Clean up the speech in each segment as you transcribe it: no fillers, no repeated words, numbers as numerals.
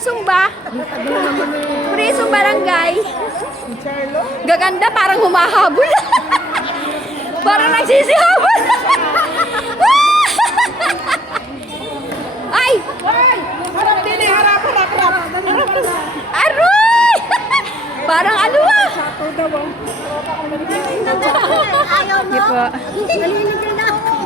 Prisong ba? Prisong barangay. Gaganda, parang humahabol. Parang nagsisihabol. Ay! Harap din eh, harap. Aroy! Parang ano ah? Ayaw mo? Hindi po. Nalilig na ako.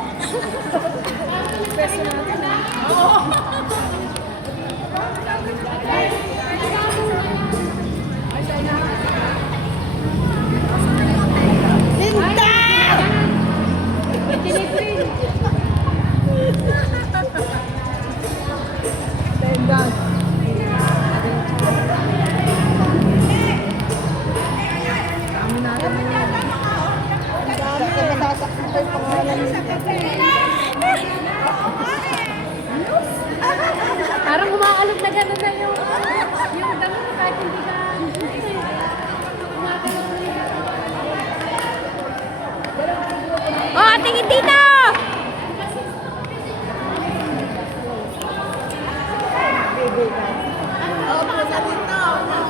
Parang umaalog na gano'n na yung damo mo kahit hindi ka. Oh, tingin dito!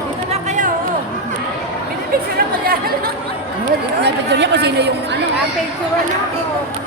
Dito na kayo. Binipicture na ko yan. Napicture niya kung sino yung ano. Picture na ako.